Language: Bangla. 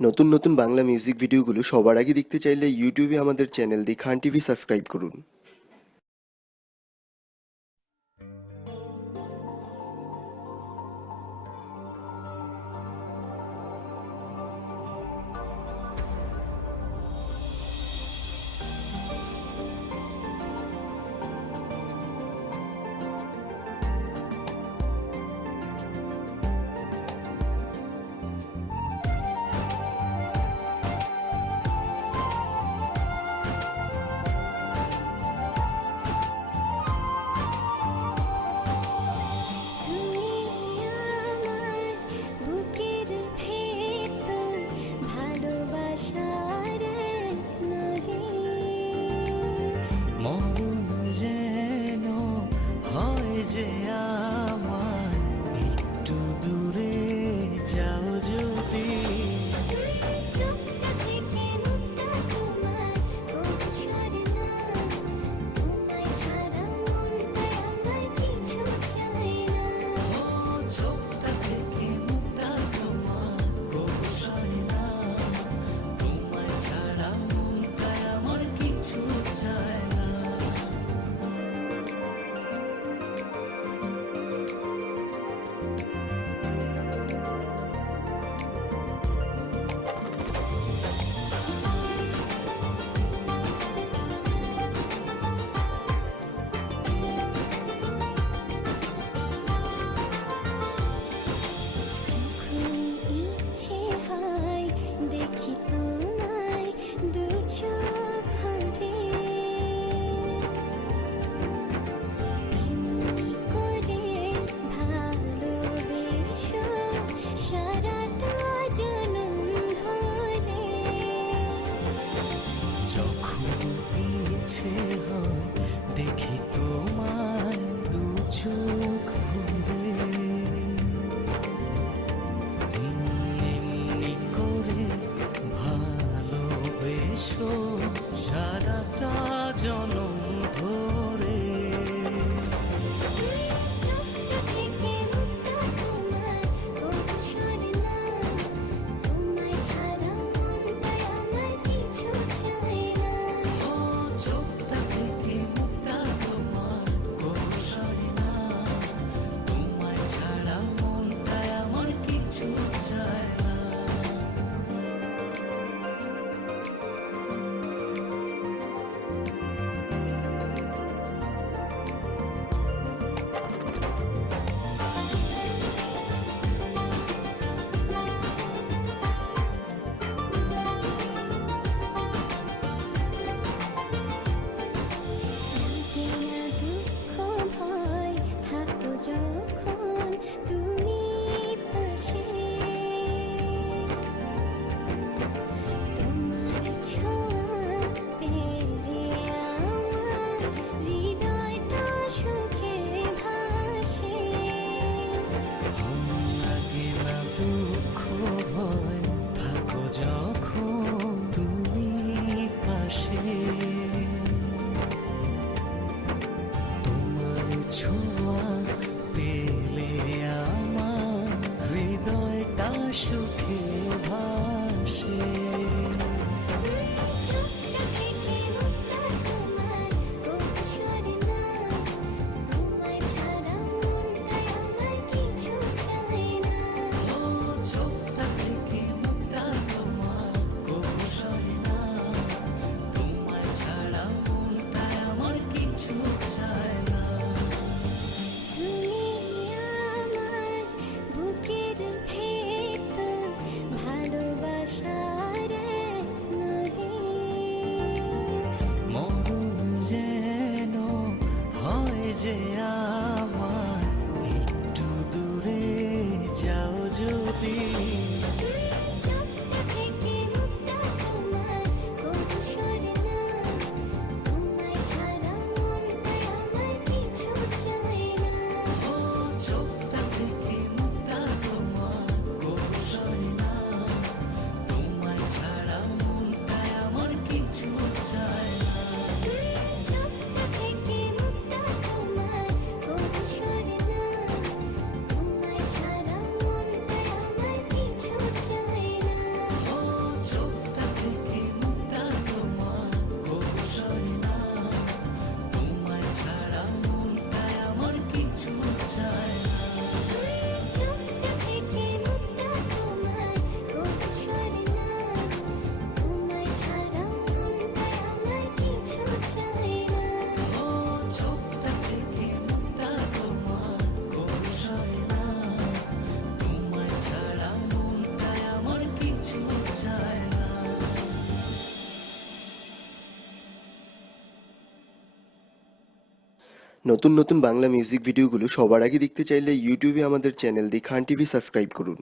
নতুন নতুন বাংলা মিউজিক ভিডিওগুলো সবার আগে দেখতে চাইলে ইউটিউবে আমাদের চ্যানেল দি খান টিভি সাবস্ক্রাইব করুন। তুমি আমার বুকের ভেতর ভালোবাসার নদী। মন যেন হয় যে আমার একটু দূরে যাও যদি চোখটা থেকে মুখটা তোমার অবসর না, তোমায় ছাড়া মনটায় আমার কিছু চাই না। ও চোখটা থেকে মুখটা তোমার গোসাই না, তোমায় ছাড়া মনটায় আমার কিছু চায় না। যখনই ইচ্ছে হয় দেখি তোমায় দু চোখ ভরে, এমনি করে ভালোবেসো সারাটা জনম ধরে। যখন ইচ্ছে হয় দেখি তোমায় দু চোখ ভরে, এমনি করে ভালোবেসো সারাটা জনম ধরে। চোখটা থেকে মুখটা তোমার অবসর না, তোমায় ছাড়া মনটায় আমার কিছু চাই না। ও চোখটা থেকে মুখটা তোমার গোসাই না, তোমায় ছাড়া মনটায় আমার কিছু চায় না। লাগে না দুঃখ ভয় থাকো যখন তুমি পাশে, তোমার ছোঁয়া পেলে আমার হৃদয়টা সুখে ভাসে। লাগে না দুঃখ ভয় থাকো যখন তুমি পাশে, তোমার ছোঁয়া পেলে নতুন নতুন বাংলা মিউজিক ভিডিওগুলো সবার আগে দেখতে চাইলে ইউটিউবে আমাদের চ্যানেল দি খান টিভি সাবস্ক্রাইব করুন।